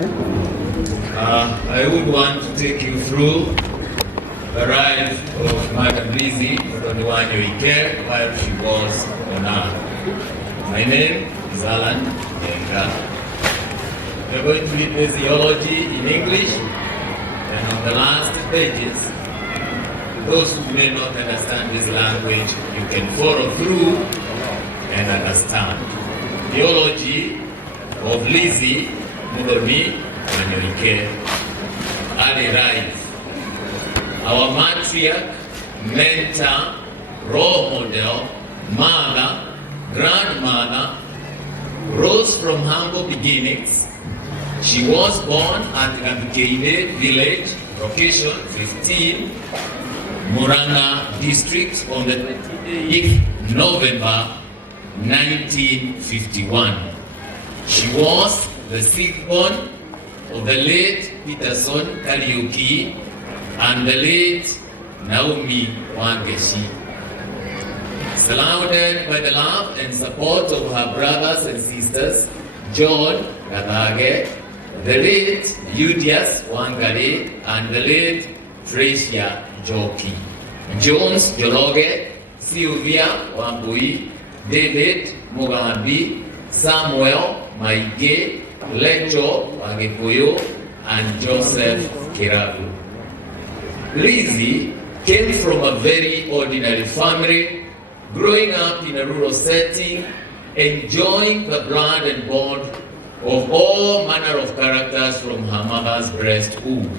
I would want to take you through the rise of Madam Lizzie from the Wanyoike while she was on earth. My name is Allan Jenga. We're going to read this eulogy in English, and on the last pages, those who may not understand this language, you can follow through and understand. The eulogy of Lizzie Mudomi Wanyoike, early rise. Our matriarch, mentor, role model, mother, grandmother, rose from humble beginnings. She was born at Wanyoike village, location 15, Muranga district on the 28th November 1951. She was the sixth born of the late Peterson Kariuki and the late Naomi Wangeshi. Surrounded by the love and support of her brothers and sisters, John Gadage, the late Eudias Wangari, and the late Tricia Joki, Jones Joroge, Sylvia Wambui, David Mugambi, Samuel Maige, Lecho Wagekoyo, and Joseph Kiragu. Lizzie came from a very ordinary family, growing up in a rural setting, enjoying the blood and bond of all manner of characters from her mother's breast womb.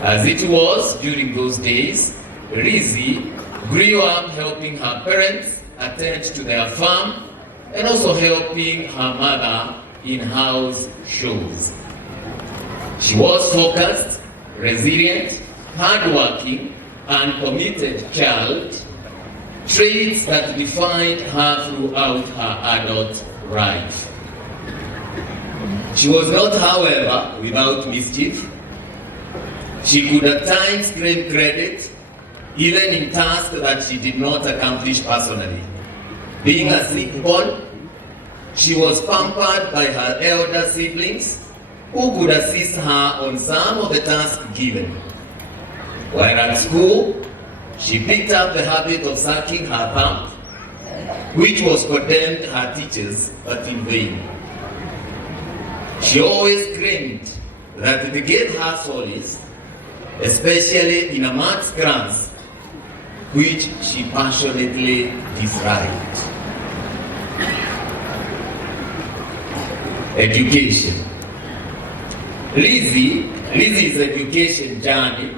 As it was during those days, Lizzie grew up helping her parents attend to their farm and also helping her mother in house chores. She was focused, resilient, hardworking, and committed child, traits that defined her throughout her adult life. She was not, however, without mischief. She could at times claim credit, even in tasks that she did not accomplish personally. Being a sick-born, she was pampered by her elder siblings who could assist her on some of the tasks given. While at school, she picked up the habit of sucking her thumb, which was condemned her teachers, but in vain. She always claimed that it gave her solace, especially in a maths class, which she passionately disliked. Education. Lizzie's education journey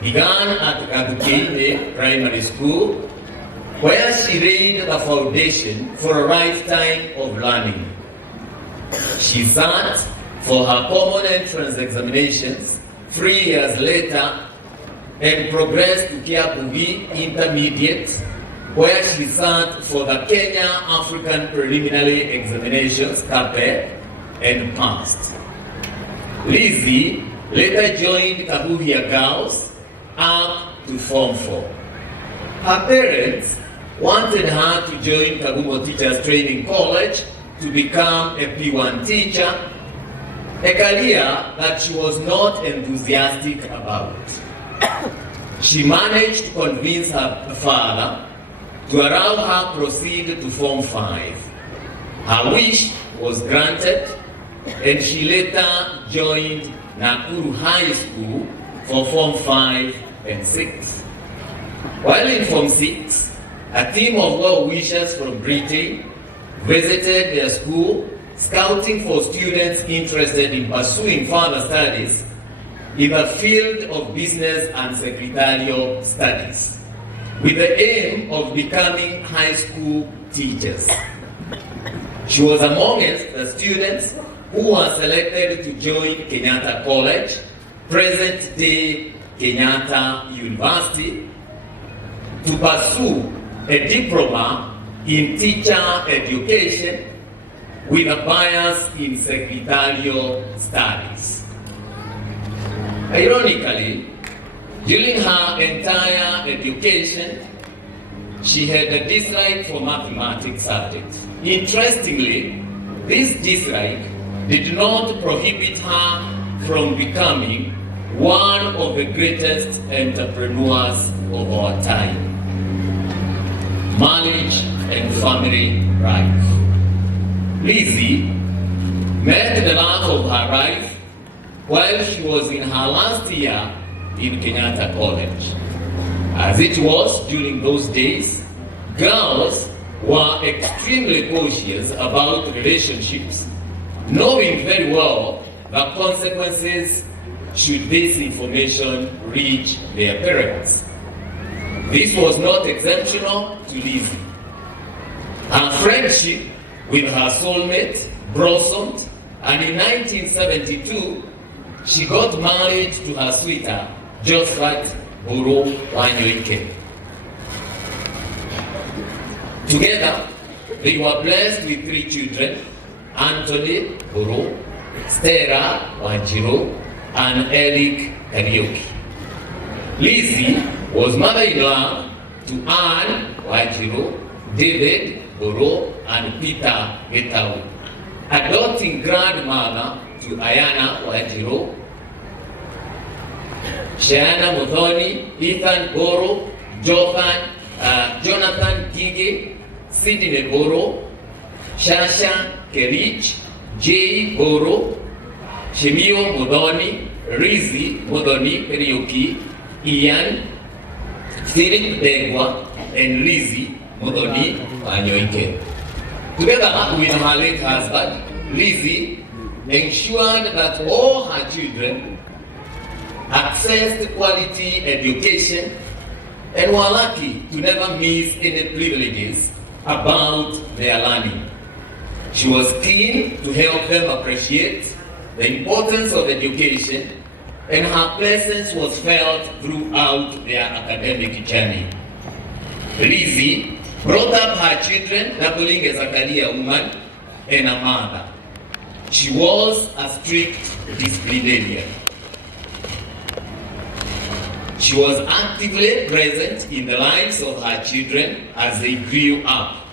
began at Wanyoike Primary School, where she laid the foundation for a lifetime of learning. She sat for her common entrance examinations 3 years later and progressed to Kiapugi Intermediate, where she sat for the Kenya African Preliminary Examinations, KAPE, and passed. Lizzie later joined Kabuhia Girls up to Form 4. Her parents wanted her to join Kabumo Teachers Training College to become a P1 teacher, a career that she was not enthusiastic about. She managed to convince her father to allow her proceed to Form 5. Her wish was granted, and she later joined Nakuru High School for Form 5 and 6. While in Form 6, a team of well-wishers from Britain visited their school, scouting for students interested in pursuing further studies in the field of business and secretarial studies, with the aim of becoming high school teachers. She was amongst the students who were selected to join Kenyatta College, present-day Kenyatta University, to pursue a diploma in teacher education with a bias in secretarial studies. Ironically, during her entire education, she had a dislike for mathematics subject. Interestingly, this dislike did not prohibit her from becoming one of the greatest entrepreneurs of our time. Marriage and family life. Lizzie met the love of her life while she was in her last year in Kenyatta College. As it was during those days, girls were extremely cautious about relationships, knowing very well the consequences should this information reach their parents. This was not exceptional to Lizzie. Her friendship with her soulmate blossomed, and in 1972, she got married to her sweetheart, Josephat Wanyoike. Together, they were blessed with 3 children, Anthony Buru, Stella Wanjiro, and Eric Karioki. Lizzie was mother-in-law to Anne Wanjiro, David Buru, and Peter Getau, adopting grandmother to Ayana Wanjiro, Shana Muthoni, Ethan Boro, Jonathan Gige, Sidney Boro, Shasha Kerich, Jay Boro, Shemio Mudhoni, Rizzi Mudhoni Karioki, Ian, Philip Degwa, and Rizzi Mudhoni Wanyoike. Together with her late husband, Lizzie ensured that all her children accessed quality education and were lucky to never miss any privileges about their learning. She was keen to help them appreciate the importance of education, and her presence was felt throughout their academic journey. Lizzie brought up her children doubling as a career woman and a mother. She was a strict disciplinarian. She was actively present in the lives of her children as they grew up.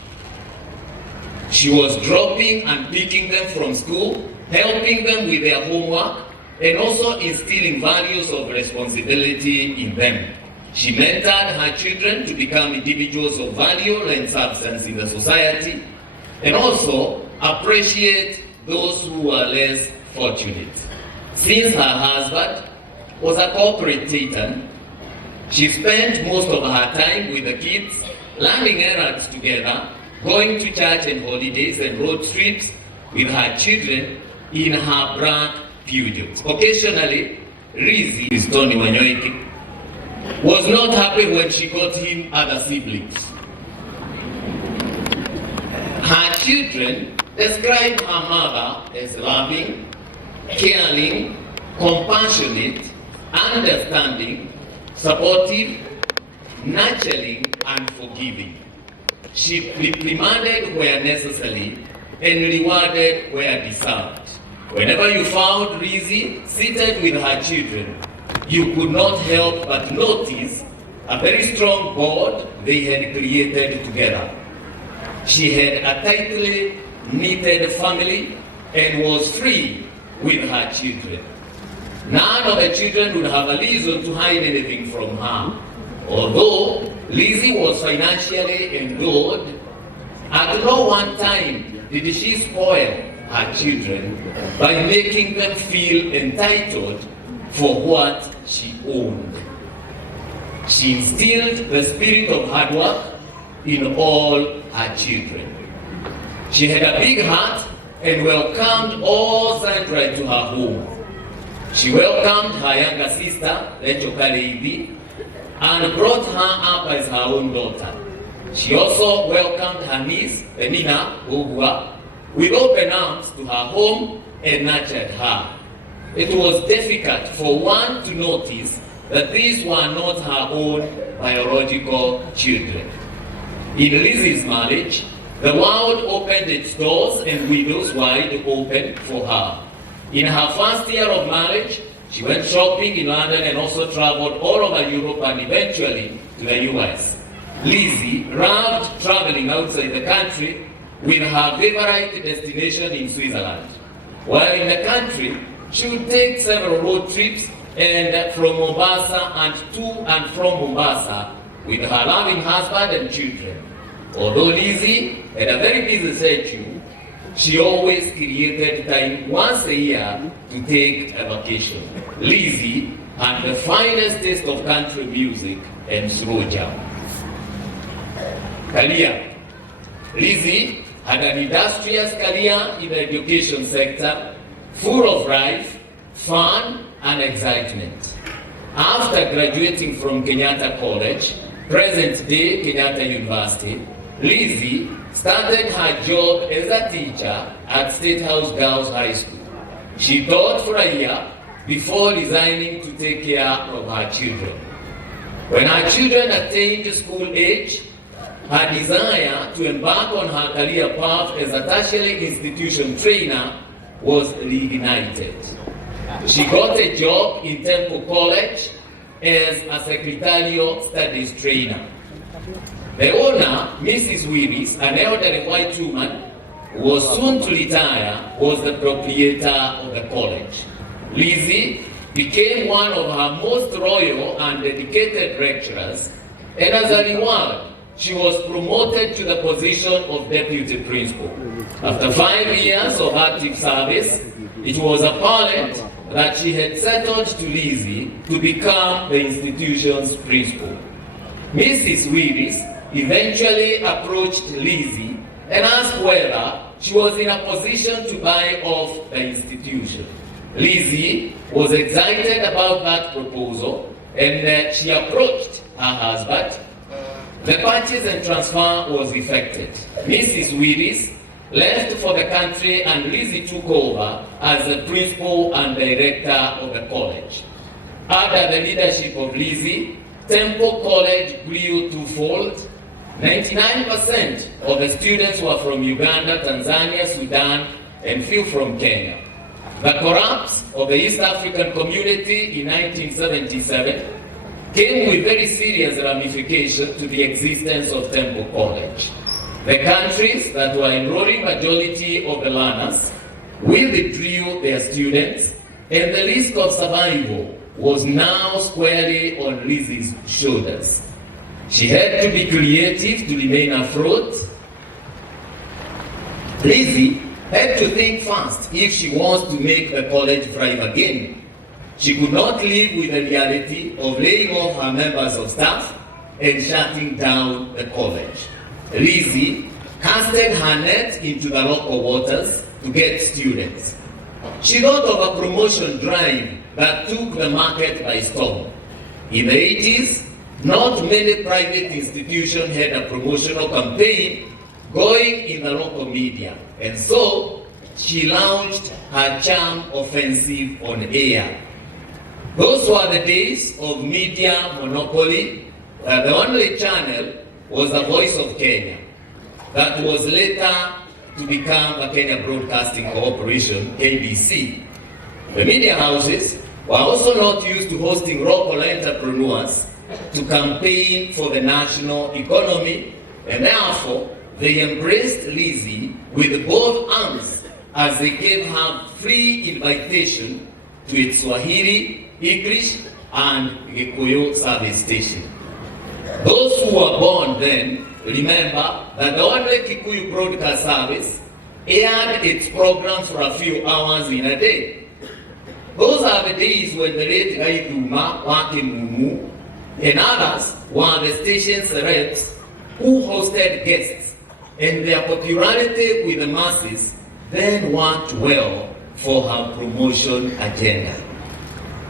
She was dropping and picking them from school, helping them with their homework, and also instilling values of responsibility in them. She mentored her children to become individuals of value and substance in the society, and also appreciate those who were less fortunate. Since her husband was a corporate titan, she spent most of her time with the kids, running errands together, going to church and holidays and road trips with her children in her black periods. Occasionally, Rizzi, Tony Wanyoike, was not happy when she got him other siblings. Her children described her mother as loving, caring, compassionate, understanding, supportive, nurturing, and forgiving. She reprimanded where necessary and rewarded where deserved. Whenever you found Rizzi seated with her children, you could not help but notice a very strong bond they had created together. She had a tightly knitted family and was free with her children. None of the children would have a reason to hide anything from her. Although Lizzie was financially endowed, at no one time did she spoil her children by making them feel entitled for what she owned. She instilled the spirit of hard work in all her children. She had a big heart and welcomed all sundry to her home. She welcomed her younger sister, Rachel Kaleibi, and brought her up as her own daughter. She also welcomed her niece, Benina Ogua, with open arms to her home and nurtured her. It was difficult for one to notice that these were not her own biological children. In Lizzie's marriage, the world opened its doors and windows wide open for her. In her first year of marriage, she went shopping in London and also traveled all over Europe and eventually to the US. Lizzie loved traveling outside the country with her favorite destination in Switzerland. While in the country, she would take several road trips and from Mombasa and to and from Mombasa with her loving husband and children. Although Lizzie had a very busy schedule, she always created time once a year to take a vacation. Lizzie had the finest taste of country music and slow jam. Career. Lizzie had an industrious career in the education sector, full of life, fun, and excitement. After graduating from Kenyatta College, present-day Kenyatta University, Lizzie started her job as a teacher at State House Girls High School. She taught for a year before resigning to take care of her children. When her children attained school age, her desire to embark on her career path as a tertiary institution trainer was reignited. She got a job in Temple College as a secretarial studies trainer. The owner, Mrs. Willis, an elderly white woman who was soon to retire, was the proprietor of the college. Lizzie became one of her most loyal and dedicated lecturers, and as a reward, she was promoted to the position of deputy principal. After 5 years of active service, it was apparent that she had settled to Lizzie to become the institution's principal. Mrs. Willis eventually approached Lizzie and asked whether she was in a position to buy off the institution. Lizzie was excited about that proposal, and she approached her husband. The purchase and transfer was effected. Mrs. Willis left for the country and Lizzie took over as the principal and director of the college. Under the leadership of Lizzie, Temple College grew twofold. 99% of the students were from Uganda, Tanzania, Sudan, and few from Kenya. The collapse of the East African community in 1977 came with very serious ramifications to the existence of Temple College. The countries that were enrolling majority of the learners withdrew their students, and the risk of survival was now squarely on Lizzie's shoulders. She had to be creative to remain afloat. Lizzie had to think fast if she wants to make the college thrive again. She could not live with the reality of laying off her members of staff and shutting down the college. Lizzie casted her net into the local waters to get students. She thought of a promotion drive that took the market by storm. In the 80s, not many private institutions had a promotional campaign going in the local media, and so she launched her charm offensive on air. Those were the days of media monopoly. The only channel was the Voice of Kenya, that was later to become the Kenya Broadcasting Corporation, KBC. The media houses were also not used to hosting local entrepreneurs to campaign for the national economy, and therefore they embraced Lizzie with both arms as they gave her free invitation to its Swahili, English, and Gikuyu service station. Those who were born then remember that the only Kikuyu broadcast service aired its programs for a few hours in a day. Those are the days when the late Gaiduma, Wake Mumu, and others were the station's reps who hosted guests, and their popularity with the masses then worked well for her promotion agenda.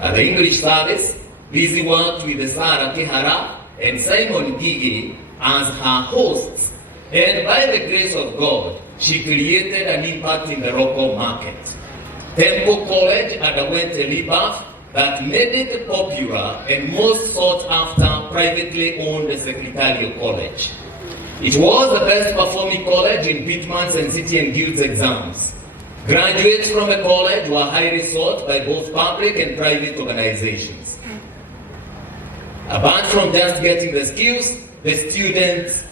At the English service, Lizzie worked with Sarah Kihara and Simon Gigi as her hosts, and by the grace of God, she created an impact in the local market. Temple College underwent a rebirth that made it popular and most sought after privately owned secretarial college. It was the best performing college in Pitman's and City and Guilds exams. Graduates from the college were highly sought by both public and private organizations. Apart from just getting the skills, the students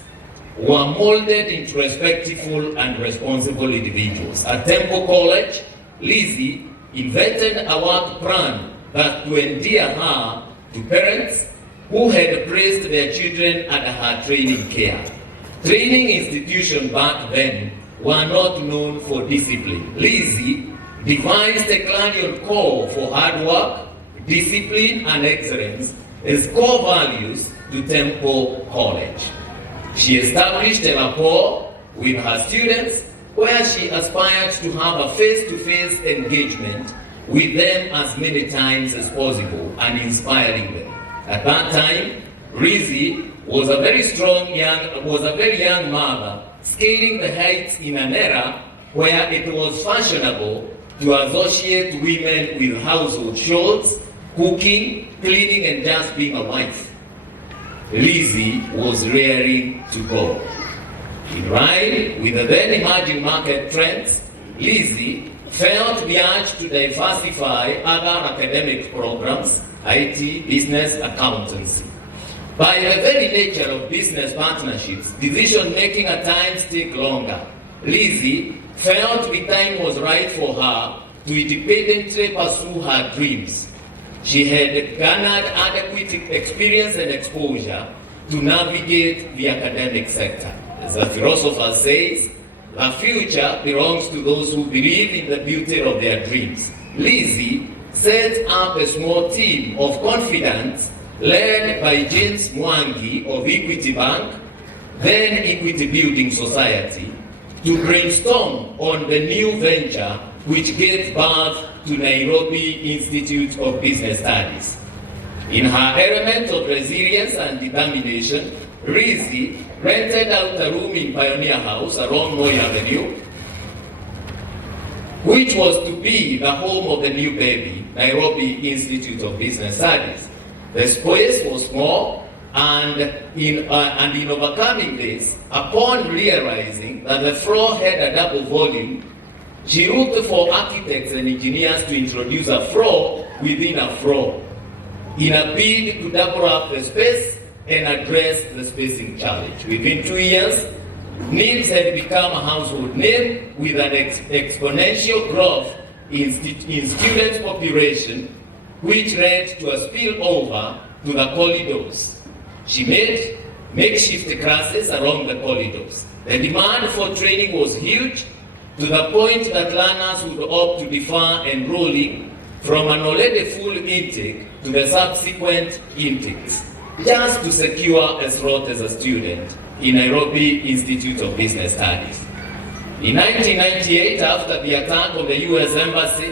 were molded into respectful and responsible individuals. At Temple College, Lizzie invented a work plan that to endear her to parents who had placed their children under her training care. Training institutions back then were not known for discipline. Lizzie devised a clarion call for hard work, discipline, and excellence as core values to Temple College. She established a rapport with her students where she aspired to have a face-to-face engagement with them as many times as possible and inspiring them. At that time, Lizzie was a very young mother, scaling the heights in an era where it was fashionable to associate women with household chores, cooking, cleaning, and just being a wife. Lizzie was raring to go. In line with the then emerging market trends, Lizzie felt the urge to diversify other academic programs, IT, business, accountancy. By the very nature of business partnerships, decision-making at times take longer. Lizzie felt the time was right for her to independently pursue her dreams. She had garnered adequate experience and exposure to navigate the academic sector. As a philosopher says, the future belongs to those who believe in the beauty of their dreams. Lizzie set up a small team of confidants led by James Mwangi of Equity Bank, then Equity Building Society, to brainstorm on the new venture which gave birth to Nairobi Institute of Business Studies. In her element of resilience and determination, Lizzie rented out a room in Pioneer House along Moi Avenue, which was to be the home of the new baby, Nairobi Institute of Business Studies. The space was small, and in overcoming this, upon realizing that the floor had a double volume, she looked for architects and engineers to introduce a floor within a floor in a bid to double up the space and address the spacing challenge. Within 2 years, NIS had become a household name with an exponential growth in students' population, which led to a spillover to the corridors. She made makeshift classes along the corridors. The demand for training was huge, to the point that learners would opt to defer enrolling from an already full intake to the subsequent intakes, just to secure a slot as a student in Nairobi Institute of Business Studies. In 1998, after the attack on the US Embassy,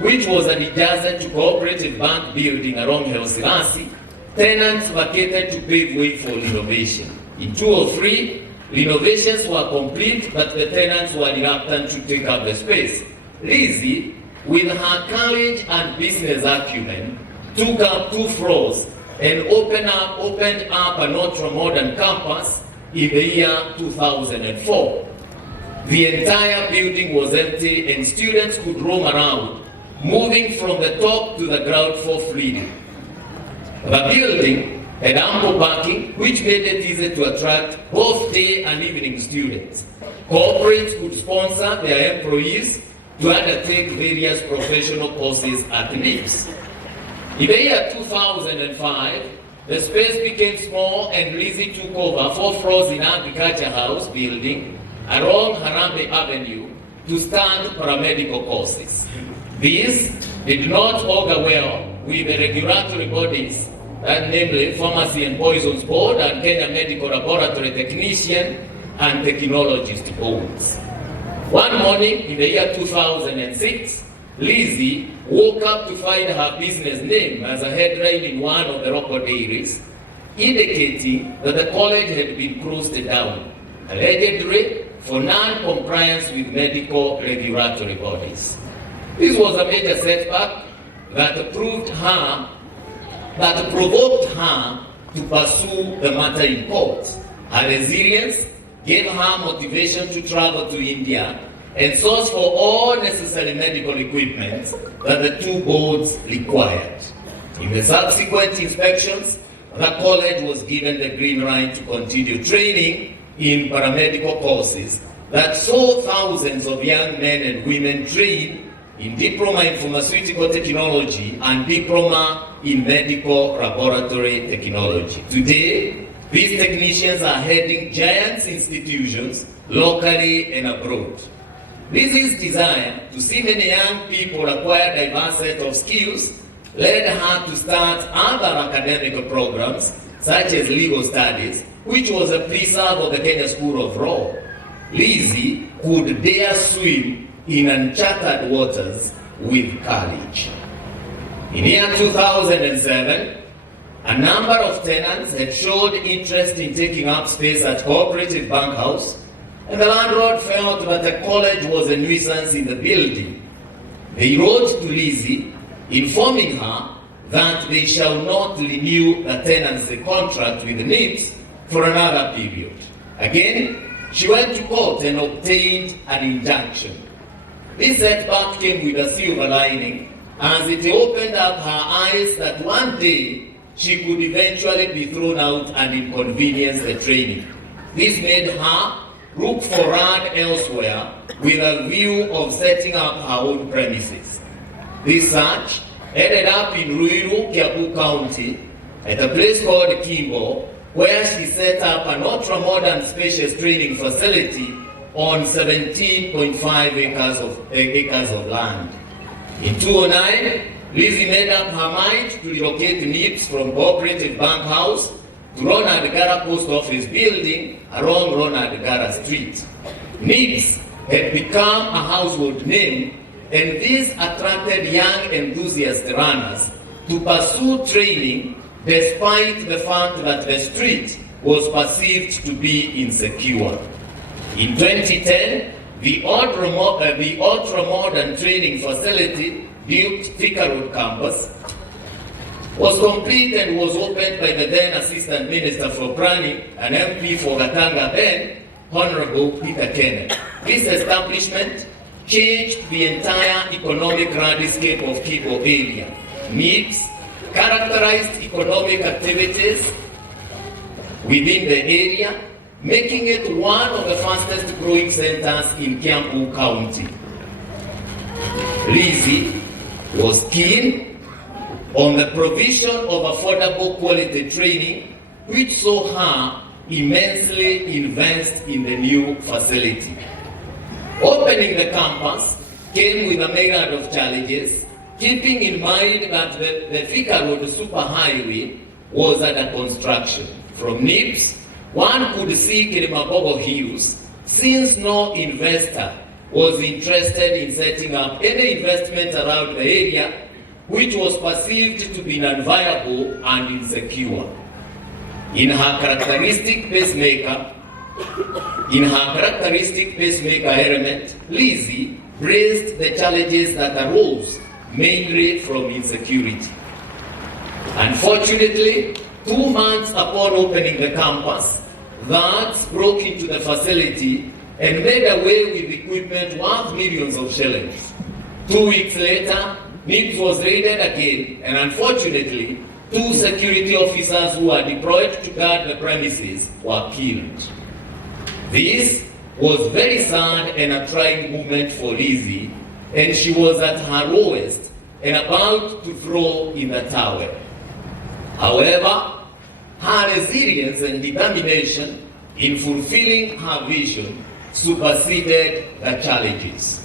which was adjacent to Cooperative Bank building along Helsinki, tenants vacated to pave way for renovation. In 2003, renovations were complete, but the tenants were reluctant to take up the space. Lizzie, with her courage and business acumen, took up 2 floors and opened up an ultra-modern campus in the year 2004. The entire building was empty and students could roam around, moving from the top to the ground floor freely. The building had ample parking, which made it easy to attract both day and evening students. Corporates could sponsor their employees to undertake various professional courses at NIS. In the year 2005, the space became small and Lizzie took over 4 floors in Agriculture House building along Harambe Avenue to start paramedical courses. These did not augur well with the regulatory bodies, namely Pharmacy and Poisons Board and Kenya Medical Laboratory Technician and Technologist Boards. One morning in the year 2006, Lizzie woke up to find her business name as a headline in one of the local diaries, indicating that the college had been closed down, allegedly for non-compliance with medical regulatory bodies. This was a major setback that provoked her to pursue the matter in court. Her resilience gave her motivation to travel to India and source for all necessary medical equipment that the 2 boards required. In the subsequent inspections, the college was given the green light to continue training in paramedical courses that saw thousands of young men and women trained in Diploma in Pharmaceutical Technology and Diploma in Medical Laboratory Technology. Today, these technicians are heading giant institutions locally and abroad. This is designed to see many young people acquire a diverse set of skills, led her to start other academic programs such as legal studies, which was a preserve of the Kenya School of Law. Lizzie could dare swim in uncharted waters with courage. In year 2007, a number of tenants had showed interest in taking up space at Cooperative Bank House, and the landlord felt that the college was a nuisance in the building. They wrote to Lizzie, informing her that they shall not renew the tenancy contract with the NIS for another period. Again, she went to court and obtained an injunction. This setback came with a silver lining, as it opened up her eyes that one day she could eventually be thrown out and inconvenience the training. This made her look for land elsewhere with a view of setting up her own premises. This search ended up in Ruiru, Kiambu County, at a place called Kimbo, where she set up an ultra-modern spacious training facility on 17.5 acres of land. In 2009, Lizzie made up her mind to relocate NIS from Cooperative Bank House to Ronald Gara Post Office building along Ronald Gara Street. NIS had become a household name, and this attracted young enthusiast runners to pursue training despite the fact that the street was perceived to be insecure. In 2010, the ultra-modern training facility built Thika Road campus was complete and was opened by the then Assistant Minister for Planning and MP for Gatanga then, Honorable Peter Kenneth. This establishment changed the entire economic landscape of Kibo area. NIS characterized economic activities within the area, making it one of the fastest growing centers in Kiambu County. Lizzie was keen on the provision of affordable quality training, which saw her immensely invest in the new facility. Opening the campus came with a myriad of challenges, keeping in mind that the Thika Road superhighway was under construction. From NIS, one could see Kilimabogo Hills, since no investor was interested in setting up any investment around the area, which was perceived to be non-viable and insecure. In her characteristic pacemaker element, Lizzie raised the challenges that arose mainly from insecurity. Unfortunately, 2 months upon opening the campus, guards broke into the facility and made away with equipment worth millions of shillings. 2 weeks later, NIS was raided again, and unfortunately, 2 security officers who were deployed to guard the premises were killed. This was very sad and a trying moment for Lizzie, and she was at her lowest and about to throw in the towel. However, her resilience and determination in fulfilling her vision superseded the challenges.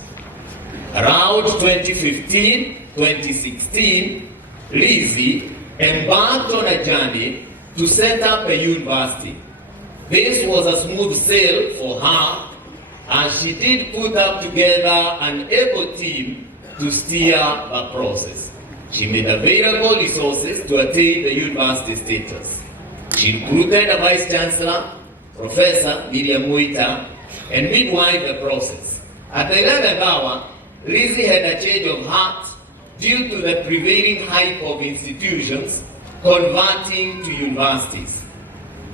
Around 2015-2016, Lizzie embarked on a journey to set up a university. This was a smooth sail for her, as she did put up together an able team to steer the process. She made available resources to attain the university status. She recruited a vice chancellor, Professor Miriam Muita, and midwife the process. At the 11th hour, Lizzie had a change of heart due to the prevailing hype of institutions converting to universities.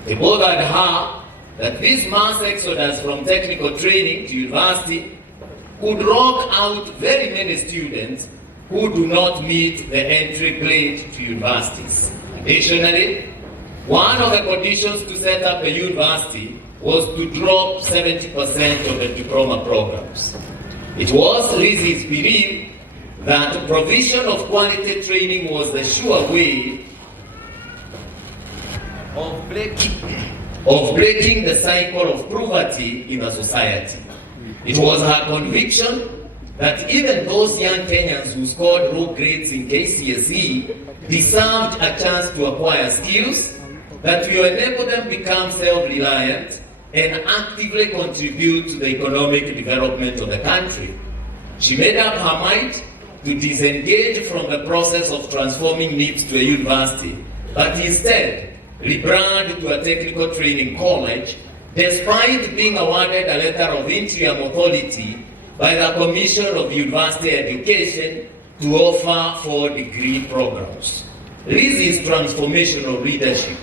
It bothered her that this mass exodus from technical training to university could lock out very many students who do not meet the entry grade to universities. Additionally, one of the conditions to set up a university was to drop 70% of the diploma programs. It was Lizzie's belief that provision of quality training was the sure way of breaking the cycle of poverty in the society. It was her conviction that even those young Kenyans who scored low grades in KCSE deserved a chance to acquire skills that will enable them become self-reliant and actively contribute to the economic development of the country. She made up her mind to disengage from the process of transforming NIS to a university, but instead rebrand to a technical training college, despite being awarded a letter of interim authority by the Commission of University Education to offer 4 degree programs. Lizzie's transformational leadership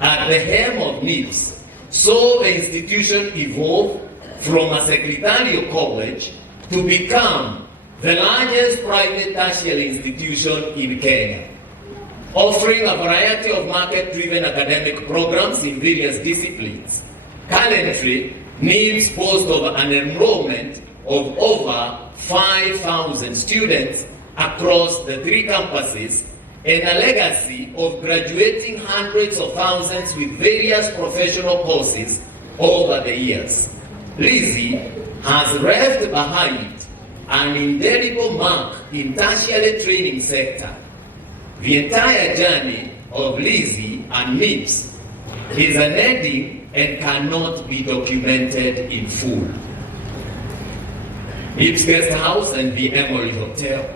at the helm of NIS saw the institution evolve from a secretarial college to become the largest private tertiary institution in Kenya, offering a variety of market-driven academic programs in various disciplines. Currently, NIS boasts of an enrollment of over 5,000 students across the 3 campuses and a legacy of graduating hundreds of thousands with various professional courses over the years. Lizzie has left behind an indelible mark in tertiary training sector. The entire journey of Lizzie and NIS is an ending and cannot be documented in full. NIS Guest House and the Emory Hotel.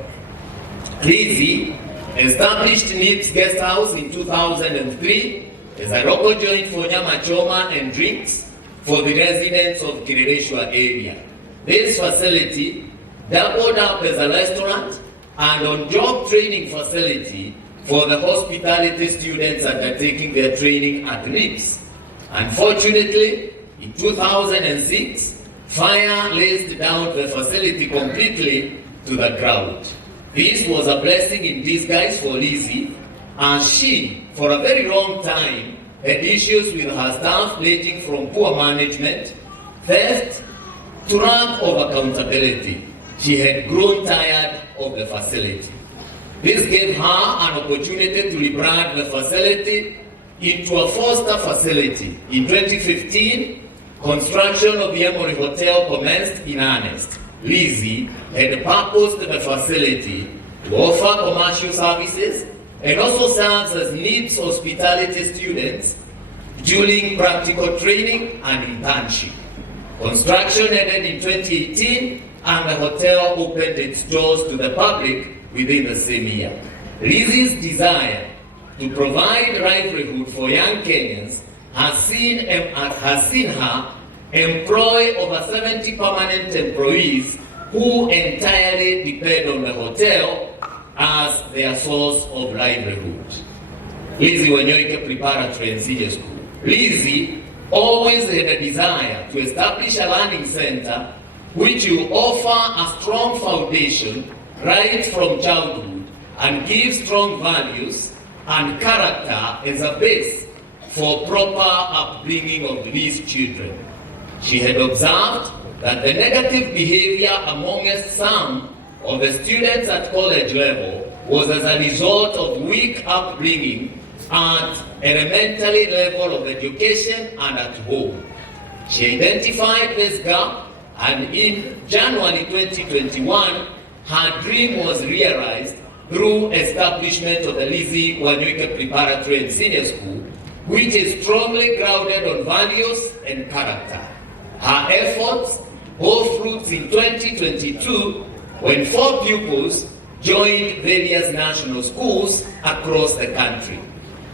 Lizzie established NIS Guest House in 2003 as a local joint for nyama choma and drinks for the residents of Kirereshwa area. This facility doubled up as a restaurant and on-job training facility for the hospitality students undertaking their training at NIS. Unfortunately, in 2006, fire razed down the facility completely to the ground. This was a blessing in disguise for Lizzie, as she, for a very long time, had issues with her staff ranging from poor management, theft, to lack of accountability. She had grown tired of the facility. This gave her an opportunity to rebrand the facility into a foster facility. In 2015, construction of the Emory Hotel commenced in earnest. Lizzie had purposed the facility to offer commercial services and also serves as NIS hospitality students during practical training and internship. Construction ended in 2018 and the hotel opened its doors to the public within the same year. Lizzie's desire to provide livelihood for young Kenyans has seen her employ over 70 permanent employees who entirely depend on the hotel as their source of livelihood. Lizzie Wanyoike Preparatory and Senior School. Lizzie always had a desire to establish a learning center which will offer a strong foundation right from childhood and give strong values and character as a base for proper upbringing of these children. She had observed that the negative behavior amongst some of the students at college level was as a result of weak upbringing at elementary level of education and at home. She identified this gap, and in January 2021, her dream was realized through establishment of the Lizzie Wanyoike Preparatory and Senior School, which is strongly grounded on values and character. Her efforts bore fruits in 2022 when 4 pupils joined various national schools across the country.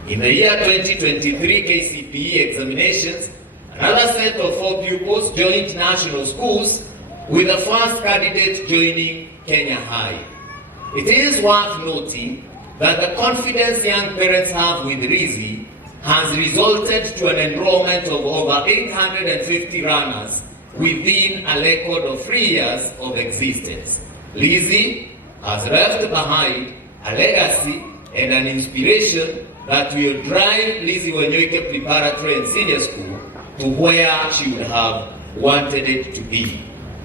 In the year 2023 KCPE examinations, another set of 4 pupils joined national schools, with the first candidate joining Kenya High. It is worth noting that the confidence young parents have with Lizzie has resulted to an enrollment of over 850 runners within a record of 3 years of existence. Lizzie has left behind a legacy and an inspiration that will drive Lizzie Wanyoike Preparatory and Senior School to where she would have wanted it to be.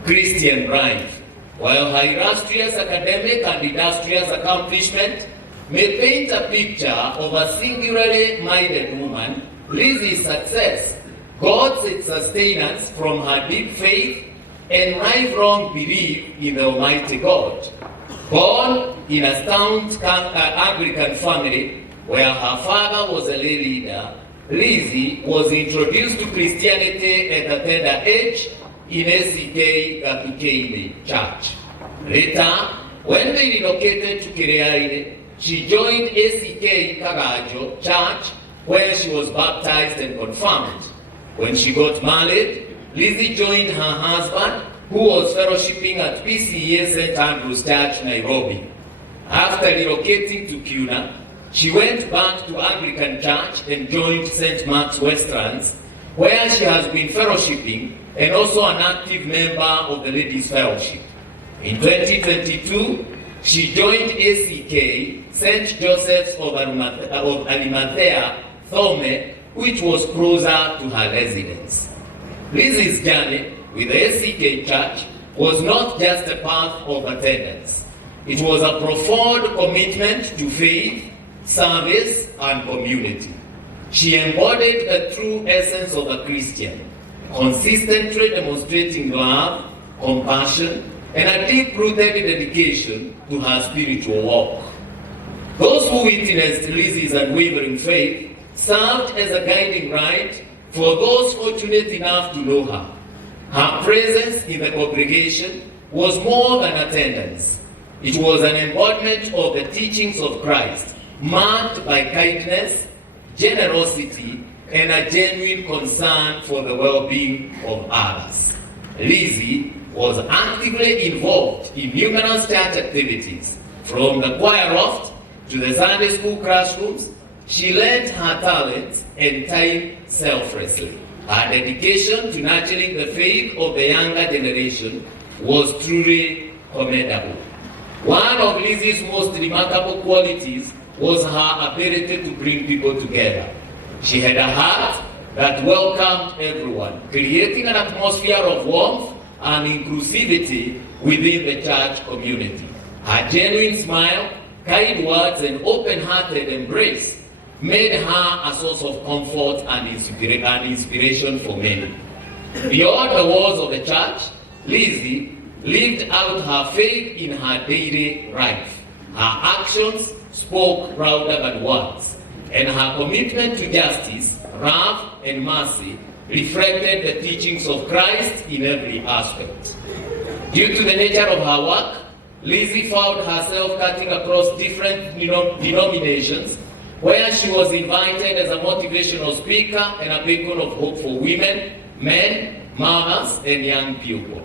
Christian Drive. While her illustrious academic and industrious accomplishment may paint a picture of a singularly minded woman, Lizzie's success got its sustenance from her deep faith and lifelong belief in the Almighty God. Born in a staunch Anglican family where her father was a lay leader, Lizzie was introduced to Christianity at a tender age in NIS Guest Church. Later, when they relocated to Kireaire, she joined ACK Kagajo Church, where she was baptized and confirmed. When she got married, Lizzie joined her husband, who was fellowshipping at PCA St. Andrew's Church, Nairobi. After relocating to Kuna, she went back to Anglican Church and joined St. Mark's Westlands, where she has been fellowshipping and also an active member of the Ladies' Fellowship. In 2022, she joined ACK St. Joseph's of Arimathea, Thome, which was closer to her residence. Lizzie's journey with the ACK Church was not just a path of attendance. It was a profound commitment to faith, service, and community. She embodied the true essence of a Christian, consistently demonstrating love, compassion, and a deep-rooted dedication to her spiritual walk. Those who witnessed Lizzie's unwavering faith served as a guiding light for those fortunate enough to know her. Her presence in the congregation was more than attendance. It was an embodiment of the teachings of Christ, marked by kindness, generosity, and a genuine concern for the well-being of others. Lizzie was actively involved in numerous church activities, from the choir loft to the Sunday school classrooms. She lent her talents and time selflessly. Her dedication to nurturing the faith of the younger generation was truly commendable. One of Lizzie's most remarkable qualities was her ability to bring people together. She had a heart that welcomed everyone, creating an atmosphere of warmth and inclusivity within the church community. Her genuine smile, kind words, and open-hearted embrace made her a source of comfort and inspiration for many. Beyond the walls of the church, Lizzie lived out her faith in her daily life. Her actions spoke louder than words, and her commitment to justice, love, and mercy reflected the teachings of Christ in every aspect. Due to the nature of her work, Lizzie found herself cutting across different denominations, where she was invited as a motivational speaker and a beacon of hope for women, men, mothers, and young people.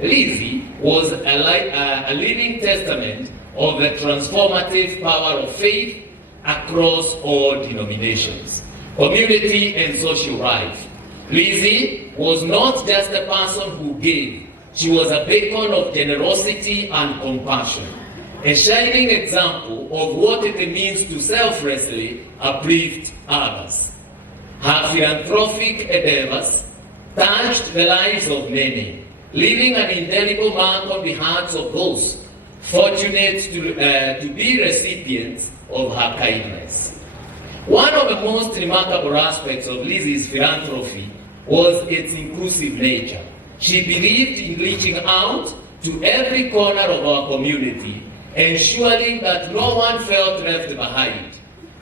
Lizzie was a living testament of the transformative power of faith across all denominations, community, and social life. Lizzie was not just a person who gave, she was a beacon of generosity and compassion, a shining example of what it means to selflessly uplift others. Her philanthropic endeavors touched the lives of many, leaving an indelible mark on the hearts of those fortunate to be recipients of her kindness. One of the most remarkable aspects of Lizzie's philanthropy was its inclusive nature. She believed in reaching out to every corner of our community, ensuring that no one felt left behind.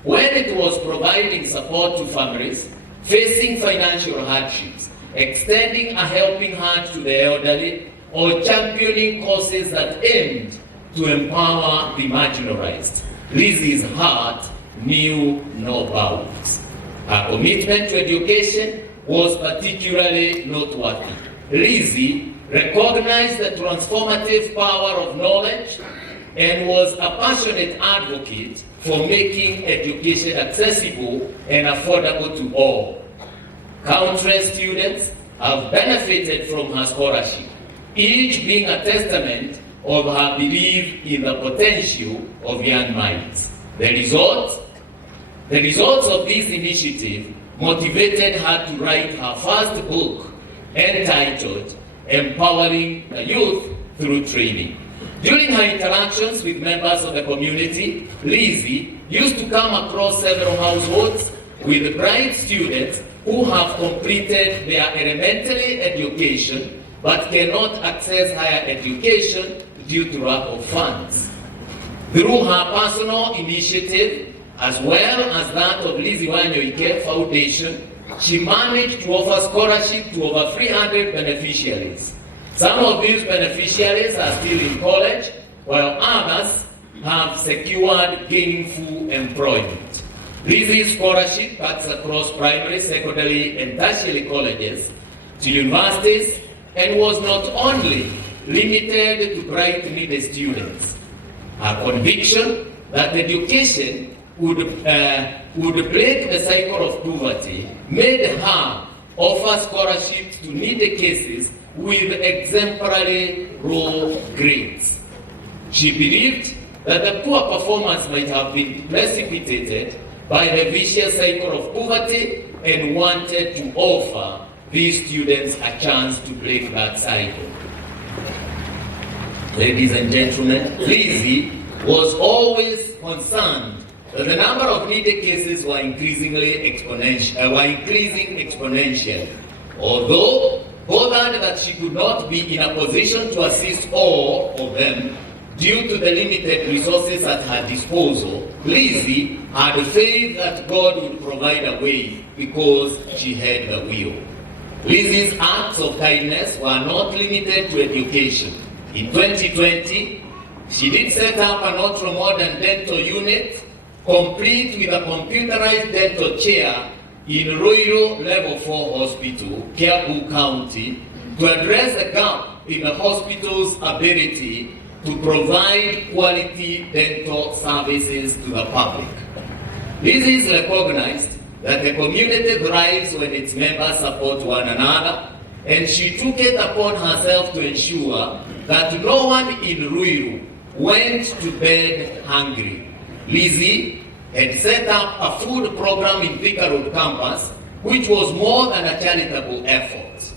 When it was providing support to families facing financial hardships, extending a helping hand to the elderly, or championing causes that aimed to empower the marginalized, Lizzie's heart knew no bounds. Her commitment to education was particularly noteworthy. Lizzie recognized the transformative power of knowledge and was a passionate advocate for making education accessible and affordable to all. Countless students have benefited from her scholarship, each being a testament of her belief in the potential of young minds. The results of this initiative motivated her to write her first book, entitled empowering the youth through training. During her interactions with members of the community, Lizzie used to come across several households with bright students who have completed their elementary education but cannot access higher education due to lack of funds. Through her personal initiative, as well as that of Wanyoike Foundation, she managed to offer scholarship to over 300 beneficiaries. Some of these beneficiaries are still in college, while others have secured gainful employment. This scholarship cuts across primary, secondary, and tertiary colleges to universities and was not only limited to bright needy students. Her conviction that education would break the cycle of poverty made her offer scholarships to needy cases with exemplary raw grades. She believed that the poor performance might have been precipitated by the vicious cycle of poverty and wanted to offer these students a chance to break that cycle. Ladies and gentlemen, Lizzie was always concerned that the number of needy cases were increasing exponentially. Although bothered that she could not be in a position to assist all of them due to the limited resources at her disposal, Lizzie had faith that God would provide a way because she had the will. Lizzie's acts of kindness were not limited to education. In 2020, she did set up an ultra-modern dental unit, complete with a computerized dental chair in Ruiru Level 4 Hospital, Kiambu County, to address the gap in the hospital's ability to provide quality dental services to the public. This is recognized that the community thrives when its members support one another, and she took it upon herself to ensure that no one in Ruiru went to bed hungry. Lizzie had set up a food program in Thika Road campus, which was more than a charitable effort.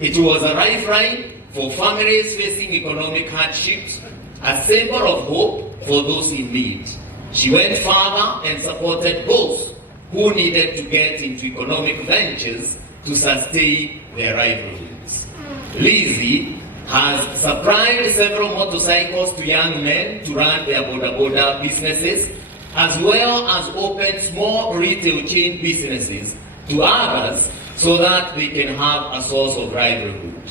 It was a lifeline for families facing economic hardships, a symbol of hope for those in need. She went further and supported those who needed to get into economic ventures to sustain their livelihoods. Lizzie has supplied several motorcycles to young men to run their boda businesses, as well as opened small retail chain businesses to others so that they can have a source of livelihood.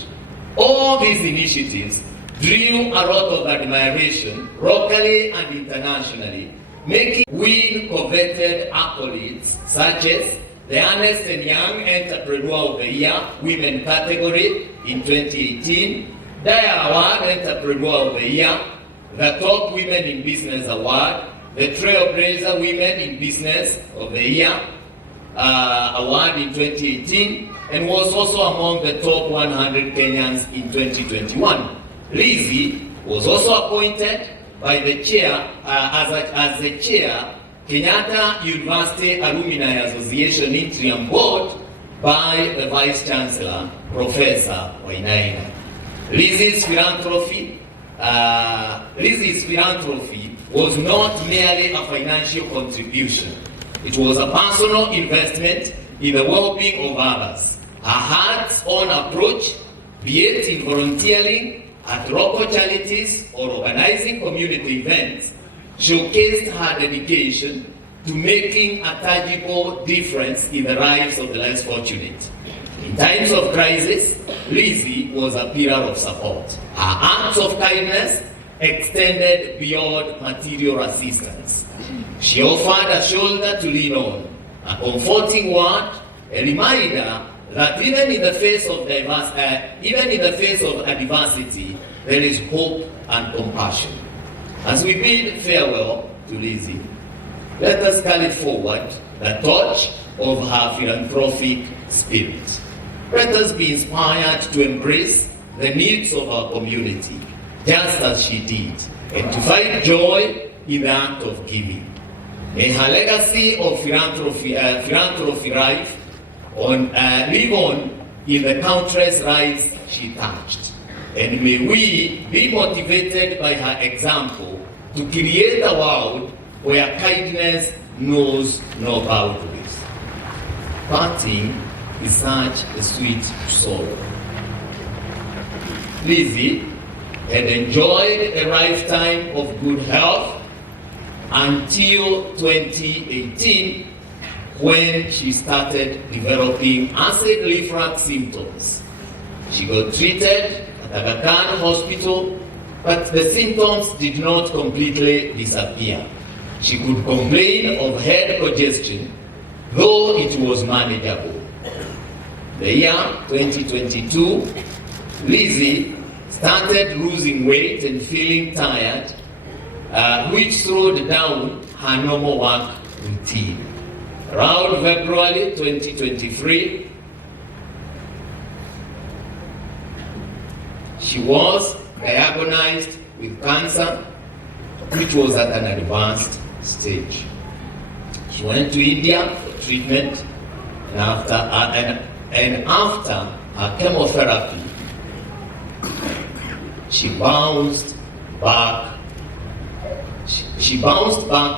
All these initiatives drew a lot of admiration locally and internationally, making win coveted accolades such as the Ernst & Young Entrepreneur of the Year Women category in 2018, Dial Award Entrepreneur of the Year, the Top Women in Business Award, the Trailblazer Women in Business of the Year Award in 2018, and was also among the top 100 Kenyans in 2021. Lizzie was also appointed by the chair as the chair Kenyatta University Alumni Association Interim Board by the Vice Chancellor, Professor Wainaina. Lizzie's philanthropy was not merely a financial contribution. It was a personal investment in the well-being of others. Her hands-on approach, be it in volunteering at local charities or organizing community events, showcased her dedication to making a tangible difference in the lives of the less fortunate. In times of crisis, Lizzie was a pillar of support. Her acts of kindness extended beyond material assistance. She offered a shoulder to lean on, a comforting word, a reminder that even in the face of adversity, there is hope and compassion. As we bid farewell to Lizzie, let us carry forward the torch of her philanthropic spirit. Let us be inspired to embrace the needs of our community, just as she did, and to find joy in the act of giving. May her legacy of philanthropy live on in the countless lives she touched. And may we be motivated by her example to create a world where kindness knows no boundaries. Parting is such a sweet sorrow. Lizzie had enjoyed a lifetime of good health until 2018, when she started developing acid reflux symptoms. She got treated at Aga Khan Hospital, but the symptoms did not completely disappear. She could complain of head congestion, though it was manageable. The year 2022, Lizzie started losing weight and feeling tired, which slowed down her normal work routine. Around February 2023, she was diagnosed with cancer, which was at an advanced stage. She went to India for treatment, and after her chemotherapy, she bounced back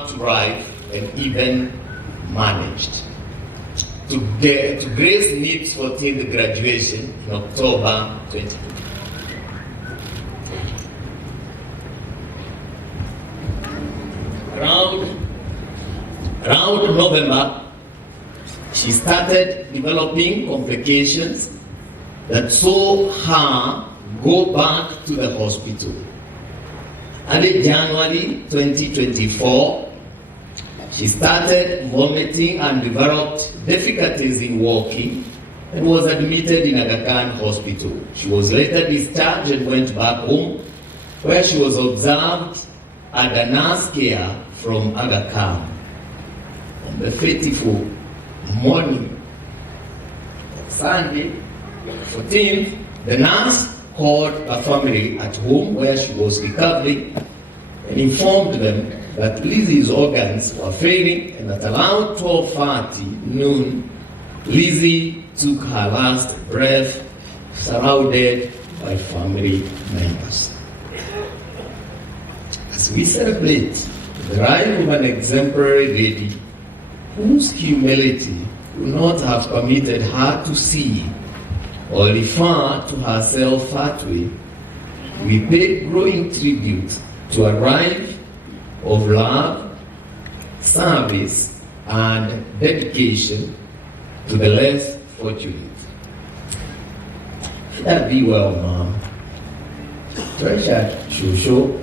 to life and even managed to grace NIS 14th graduation in October 2020. Around November, she started developing complications that saw her go back to the hospital. Early January 2024, she started vomiting and developed difficulties in walking and was admitted in Aga Khan Hospital. She was later discharged and went back home, where she was observed under nurse care from Aga Khan. On the fateful morning of Sunday, 14th, the nurse called her family at home where she was recovering and informed them that Lizzie's organs were failing, and at around 12:30 noon, Lizzie took her last breath, surrounded by family members. As we celebrate the life of an exemplary lady whose humility would not have permitted her to see or refer to herself that way, we pay growing tribute to a life of love, service, and dedication to the less fortunate. That be well, Mom. Treasured Shosho,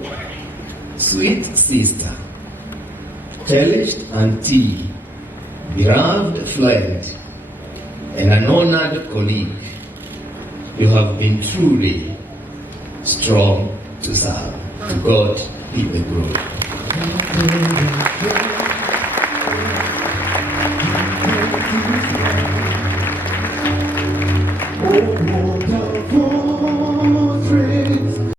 sweet sister, cherished auntie, beloved friend, and an honored colleague, you have been truly strong to serve. To God be the glory.